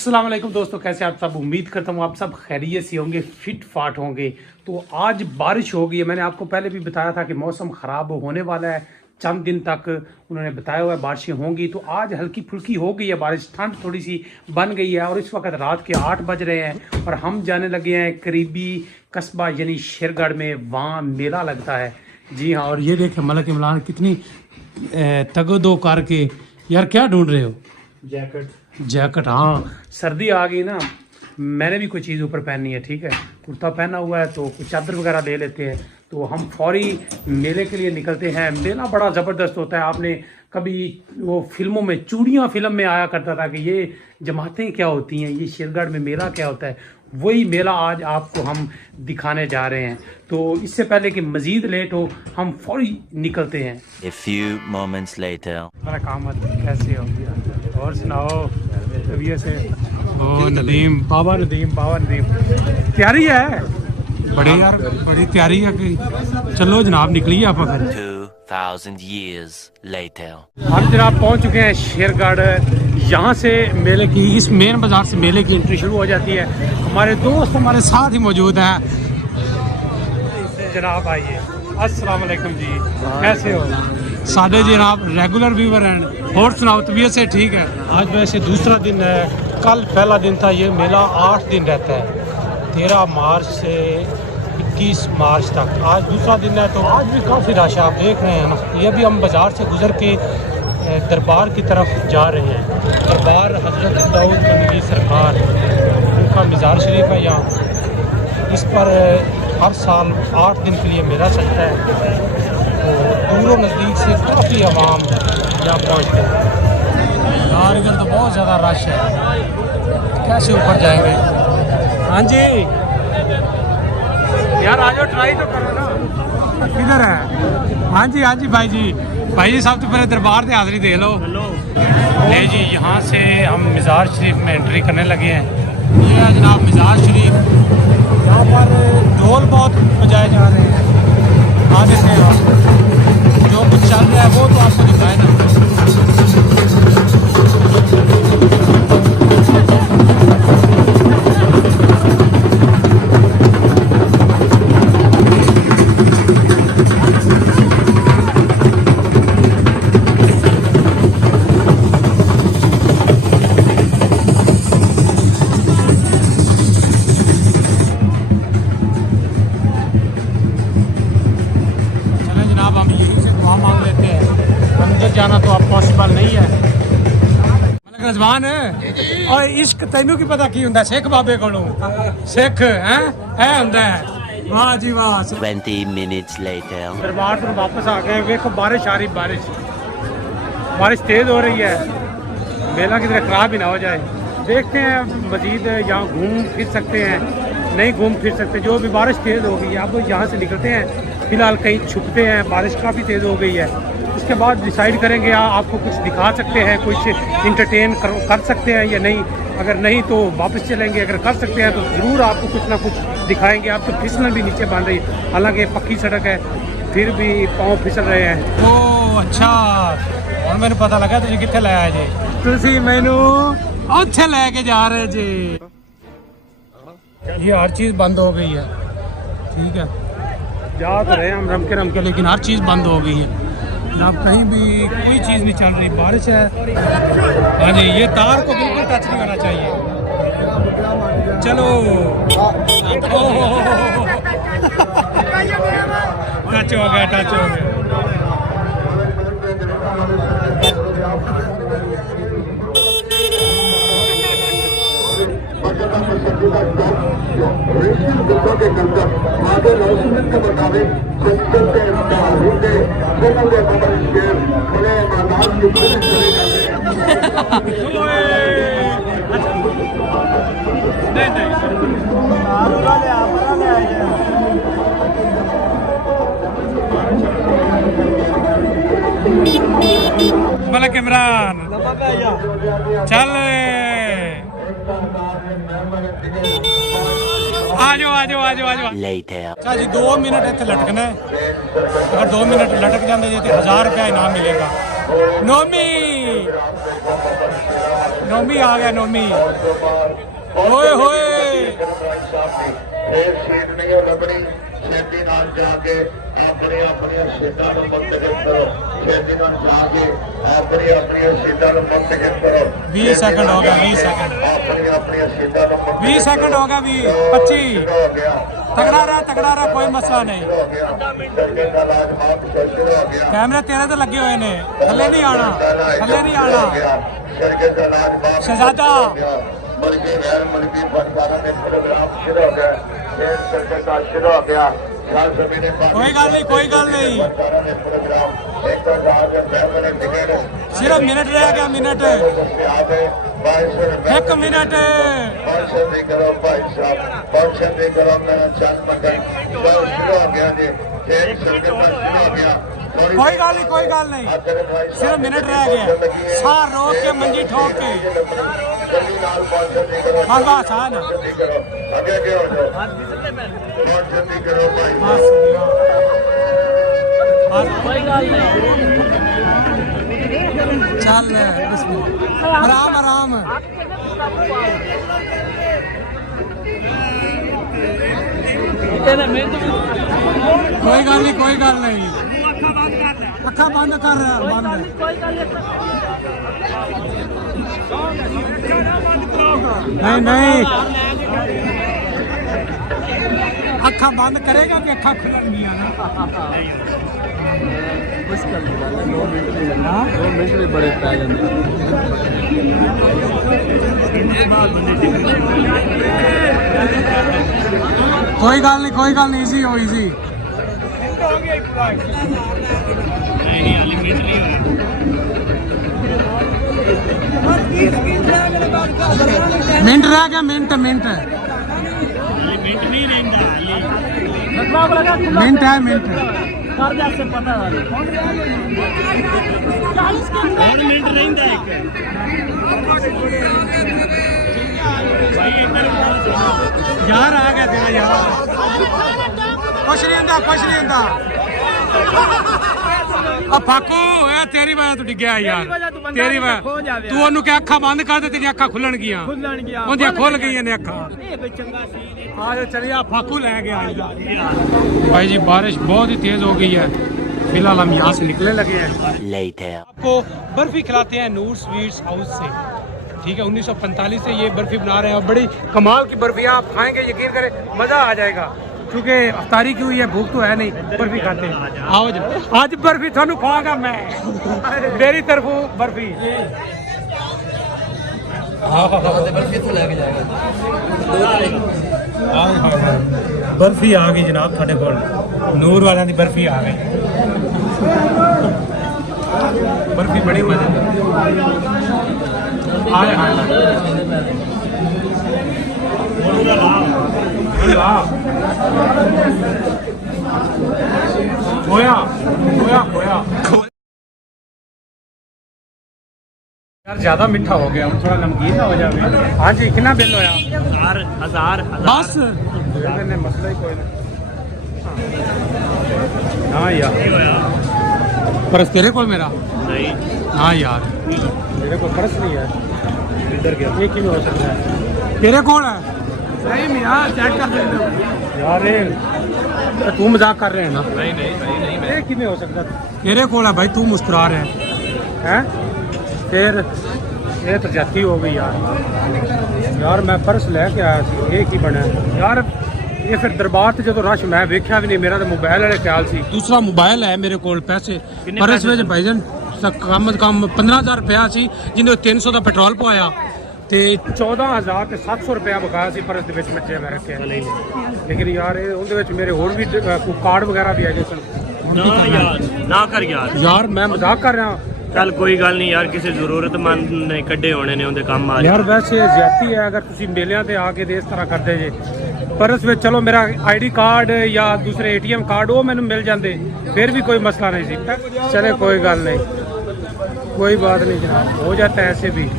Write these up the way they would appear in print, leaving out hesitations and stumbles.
अस्सलाम वालेकुम दोस्तों, कैसे आप सब। उम्मीद करता हूँ आप सब खैरियत से होंगे, फिट फाट होंगे। तो आज बारिश हो गई है। मैंने आपको पहले भी बताया था कि मौसम ख़राब होने वाला है, चंद दिन तक उन्होंने बताया हुआ है बारिशें होंगी। तो आज हल्की फुल्की हो गई है बारिश, ठंड थोड़ी सी बन गई है और इस वक्त रात के 8 बज रहे हैं और हम जाने लगे हैं करीबी कस्बा यानी शेरगढ़ में। वहाँ मेला लगता है। जी हाँ, और ये देखें मलक इमरान कितनी तगदो करके। यार क्या ढूंढ रहे हो? जैकेट। हाँ, सर्दी आ गई ना, मैंने भी कोई चीज़ ऊपर पहननी है। ठीक है, कुर्ता पहना हुआ है तो कुछ चादर वगैरह ले लेते हैं। तो हम फौरी मेले के लिए निकलते हैं। मेला बड़ा ज़बरदस्त होता है। आपने कभी वो फिल्मों में, चूड़ियाँ फिल्म में आया करता था कि ये जमातें क्या होती हैं, ये शेरगढ़ में मेला क्या होता है, वही मेला आज आपको हम दिखाने जा रहे हैं। तो इससे पहले कि मज़ीद लेट हो, हम फौरी निकलते हैं। A few moments later. हमारा काम कैसे हो गया और सुनाओ तबीयत से। ओ नदीम, बाबा नदीम तैयारी है बड़ी यार, बड़ी तैयारी है कि चलो जनाब निकलिए आप। 2000 years later. हम जनाब पहुंच चुके हैं शेरगढ़। यहाँ से मेले की, इस मेन बाजार से मेले की एंट्री शुरू हो जाती है। हमारे दोस्त हमारे साथ ही मौजूद हैं। जनाब आइए। अस्सलाम वालेकुम जी, कैसे हो? साढ़े जनाब रेगुलर व्यूवर हैं। और सुनाओ तबीयत से ठीक है? आज वैसे दूसरा दिन है, कल पहला दिन था। ये मेला 8 दिन रहता है, 13 मार्च से 21 मार्च तक। आज दूसरा दिन है तो आज भी काफ़ी रश है, आप देख रहे हैं ना। ये भी हम बाज़ार से गुजर के दरबार की तरफ जा रहे हैं। दरबार हज़रत दाऊद गंगी सरकार, उनका मज़ार शरीफ है यहाँ। इस पर हर साल 8 दिन के लिए मेला चलता है। तो दूरों नज़दीक से काफ़ी आवाम यहाँ पहुँचते हैं। यार इधर तो बहुत ज़्यादा रश है, कैसे ऊपर जाएंगे? हाँ जी यार आ जाओ, ट्राई तो करो ना। किधर है? हाँ जी भाई जी सब तो पहले दरबार से हाज़िरी दे लो। नहीं जी, यहाँ से हम मज़ार शरीफ में एंट्री करने लगे हैं। ये है जनाब मज़ार शरीफ। यहाँ पर ढोल बहुत बजाए जा रहे हैं। आ देते हैं आप, जो कुछ चल रहा है वो तो आपको दिखाए ना। जाना तो अब पॉसिबल नहीं है। मलक रजवान है और इश्क तैनू की पता की हुंदा, सिख बाबे कोलों सिख हैं है हुंदा है। वाह जी वाह। 20 minutes later. दरबार से वापस आ गए। देखो बारिश आ रही, बारिश तेज हो रही है। मेला की तरह खराब ही ना हो जाए। देखते हैं मजीद यहाँ घूम फिर सकते हैं, नहीं घूम फिर सकते। जो भी बारिश तेज हो गई है, अब यहाँ से निकलते हैं। फिलहाल कहीं छुपते हैं, बारिश काफ़ी तेज़ हो गई है। उसके बाद डिसाइड करेंगे आपको कुछ दिखा सकते हैं, कुछ इंटरटेन कर सकते हैं या नहीं। अगर नहीं तो वापस चलेंगे, अगर कर सकते हैं तो ज़रूर आपको कुछ ना कुछ दिखाएंगे। आप तो फिसलन भी नीचे बन रही है, हालांकि पक्की सड़क है, फिर भी पाँव फिसल रहे हैं। ओह अच्छा, और मैंने पता लगा तुझे कितने लाया जी? तुसी मैनू अच्छे लेके जा रहे जी। ये हर चीज़ बंद हो गई है। ठीक है, जा तो रहे हम रम के, लेकिन हर चीज़ बंद हो गई है। अब कहीं भी कोई चीज़ नहीं चल रही, बारिश है। हाँ जी, ये तार को बिल्कुल टच नहीं करना चाहिए। चलो टच हो गया। मलक इमरान चल आ जाओ। Later. अच्छा जी, 2 मिनट इतने लटकना है। अगर 2 मिनट लटक जाते तो 1000 रुपया इनाम मिलेगा। नोमी नोमी आ गया नोमी ओए होए फिर सीट नहीं हो लभनी छेती नाल जाके अपनी अपनी सीटां नूं मुंतकिल करो छेती नाल जाके अपनी अपनी सीटां नूं मुंतकिल करो 20 सेकंड हो गया 20 सेकंड अपनी अपनी सीटां नूं 20 सेकंड हो गया 20 25 हो गया तगड़ा रहा कोई मसला नहीं हो गया सरके दा लाजवाब शुरू हो गया कैमरे तेरे तो लगे हुए ने थल्ले नहीं आना सरके दा लाजवाब शहजादा मुल्की गैर मुल्की फनकारों में प्रोग्राम शुरू हो गया खेल करके का शुरू हो गया कोई गल नहीं सिर्फ मिनट रह गया मिनट 1 मिनट करो भाई साहब फंक्शन भी करो मेरा चंद मंगल शुरू हो गया जी खेल शुरू हो गया कोई गल नहीं सिर्फ मिनट रह गया सार रोक के मंजी ठोक के हाँ बस हाँ ना आगे हो जाओ फंक्शन करो भाई चल आराम आराम कोई गल नहीं अखा बंद कर बंद नहीं अखा बंद करेगा कि अखा खुलनगियां ना मुश्किल 2 मिनट भी बड़े पै जाते कोई गल नहीं इजी हो इजी मिनट रह गया मिनट मिनट है मिनट यार आ गया तेरा यार कुछ नहीं होंदा फाकू तेरी वजह तू डिग्या यार तेरी वजह तू ओनू क्या अखा बंद कर दे तेरी अखा खुलन गियां ओंदियां खुल गईयां ने अखा आज चलिए फाकू ले गया भाई जी बारिश बहुत ही तेज हो गई है फिलहाल हम यहाँ से निकलने लगे हैं Later. आपको बर्फी खिलाते हैं नूर स्वीट्स हाउस से ठीक है 1945 से ये बर्फी बना रहे हैं और बड़ी कमाल की बर्फी आप खाएंगे यकीन करें मजा आ जाएगा क्योंकि अफ्तारी की हुई है भूख तो है नहीं बर्फी खाते हैं आओ जी आज बर्फी थानू खवाऊंगा मैं मेरी तरफों बर्फी बर्फी आ गई जनाब थोड़े को नूर वालों की बर्फी आ गई बर्फी बड़ी मजे आए हाय खोया यार ज्यादा मीठा हो गया थोड़ा नमकीन ना हो जाए हाँ जी कितना बिल होया हजार बस मसला ही कोई नहीं हाँ यार परस तेरे को मेरा नहीं हाँ यार मेरे को परस नहीं है इधर गया ये क्यों हो सकता है तेरे कौन है नहीं मियां चेक कर दे यार तू मजाक कर रहे हैं ना नहीं ये किਵੇਂ हो सकता तेरे कौन है भाई तू मुस्कुरा रहे हैं फिर ये तो जाती हो गई यार मैं पर्स लेके आया सी ये की बना यार ये फिर दरबार से जो रश मैं वेख्या भी नहीं मेरा तो मोबाइल वाले ख्याल सी दूसरा मोबाइल है मेरे को पैसे पर्स में भाईजान कम से कम 15,000 रुपया सी जिन्हें 300 का पेट्रोल पवाया ਤੇ 14,700 ਰੁਪਇਆ ਬਕਾਇਆ ਸੀ ਪਰਸ ਦੇ ਵਿੱਚ ਬੱਚੇ ਮੈਂ ਰੱਖਿਆ ਲੇਕਿਨ ਯਾਰ ਉਹਦੇ ਵਿੱਚ ਮੇਰੇ ਹੋਰ ਵੀ ਕੋਈ ਕਾਰਡ ਵਗੈਰਾ ਵੀ ਹੈਗੇ ਸਨ ਨਾ ਕਰ ਯਾਰ ਮੈਂ ਮਜ਼ਾਕ ਕਰ ਰਿਹਾ ਚੱਲ ਕੋਈ ਗੱਲ ਨਹੀਂ ਯਾਰ ਕਿਸੇ ਜ਼ਰੂਰਤਮੰਦ ਨੇ ਕੱਢੇ ਹੋਣੇ ਨੇ ਉਹਦੇ ਕੰਮ ਆ ਯਾਰ ਵੈਸੇ ਜ਼ਿਆਦਤੀ ਹੈ ਅਗਰ ਤੁਸੀਂ ਮੇਲਿਆਂ ਤੇ ਆ ਕੇ ਇਸ ਤਰ੍ਹਾਂ ਕਰਦੇ ਜੇ ਪਰਸ ਵਿੱਚ ਚਲੋ ਮੇਰਾ ਆਈਡੀ ਕਾਰਡ ਜਾਂ ਦੂਸਰੇ ਏਟੀਐਮ ਕਾਰਡ ਉਹ ਮੈਨੂੰ ਮਿਲ ਜਾਂਦੇ ਫਿਰ ਵੀ ਕੋਈ ਮਸਲਾ नहीं ਸੀ चले कोई गल नहीं कोई बात नहीं जनाब हो जाता है ऐसे भी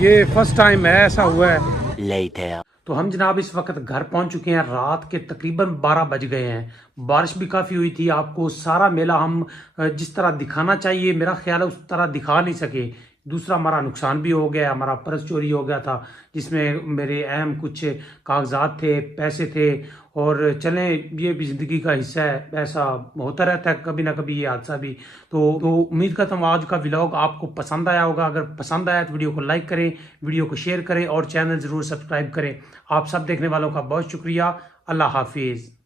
ये फर्स्ट टाइम है ऐसा हुआ है Later. तो हम जनाब इस वक्त घर पहुंच चुके हैं रात के तकरीबन 12 बज गए हैं बारिश भी काफ़ी हुई थी आपको सारा मेला हम जिस तरह दिखाना चाहिए मेरा ख्याल है उस तरह दिखा नहीं सके दूसरा हमारा नुकसान भी हो गया, हमारा पर्स चोरी हो गया था जिसमें मेरे अहम कुछ कागजात थे, पैसे थे। और चलें, ये भी ज़िंदगी का हिस्सा है, ऐसा होता रहता है कभी ना कभी ये हादसा भी। तो उम्मीद करता हूँ आज का व्लॉग आपको पसंद आया होगा। अगर पसंद आया तो वीडियो को लाइक करें, वीडियो को शेयर करें और चैनल ज़रूर सब्सक्राइब करें। आप सब देखने वालों का बहुत शुक्रिया। अल्लाह हाफिज़।